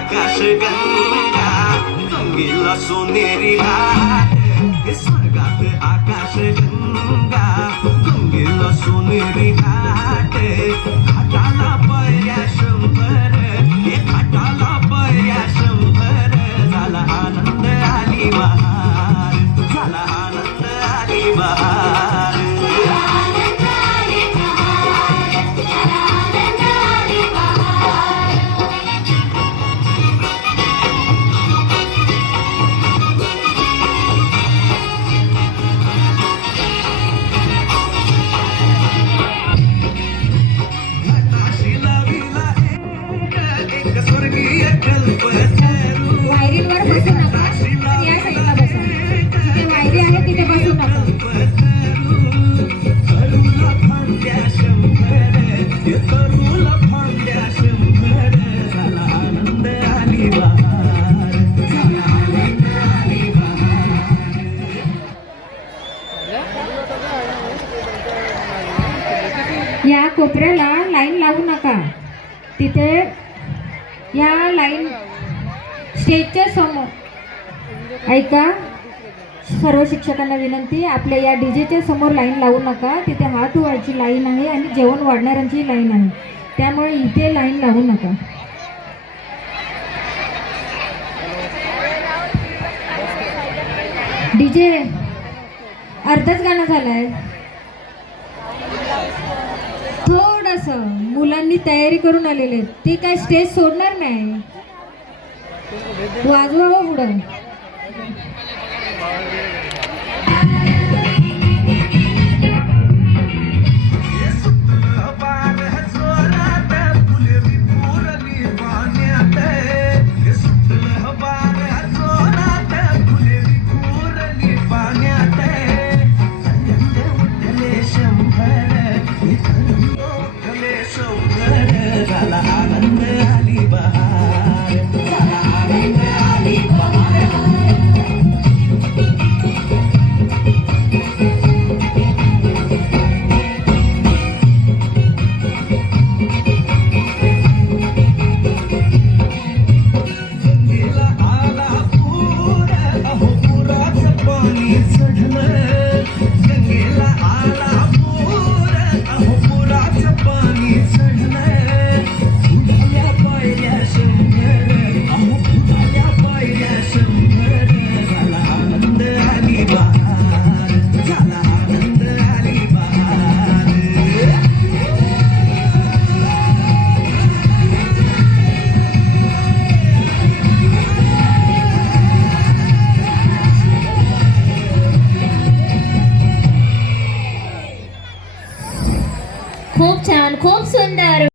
आकाश गंगा गंगेला सोनेरी घाट हे स्वर्गात आकाश गंगा गंगेला सोनेरी घाट घाटाला पाया शंभर हे घाटाला पाया शंभर झाला आनंद आली बहार झाला आनंद आली बहार वायरींवर बसू नका, या साईडला बसा. जिथे वायरी आहे तिथे बसू नका. या कोपऱ्याला लाईन लावू नका. तिथे या लाईन स्टेजच्या समोर ऐका, सर्व शिक्षकांना विनंती, आपल्या या डीजेच्या समोर लाईन लावू नका. तिथे हात धुवायची लाईन आहे आणि जेवण वाढणाऱ्यांची लाईन आहे, त्यामुळे इथे लाईन लावू नका. डीजे अर्धच गाणं झालंय. थोडस मुलांनी तयारी करून आलेले, ते काय स्टेज सोडणार नाही. वाजवा पुढं. आनंद आली बहार आनंद आली गंगेला आला पूर अहो पुराचं पाणी चढलं गंगेला आला पूर अहो पुराचं पाणी चढलं फुटाल्या पायऱ्या शंभर अहो फुटाल्या पायऱ्या शंभर झाला आनंद आली बहार झाला आनंद आली बहार खूप छान, खूप सुंदर.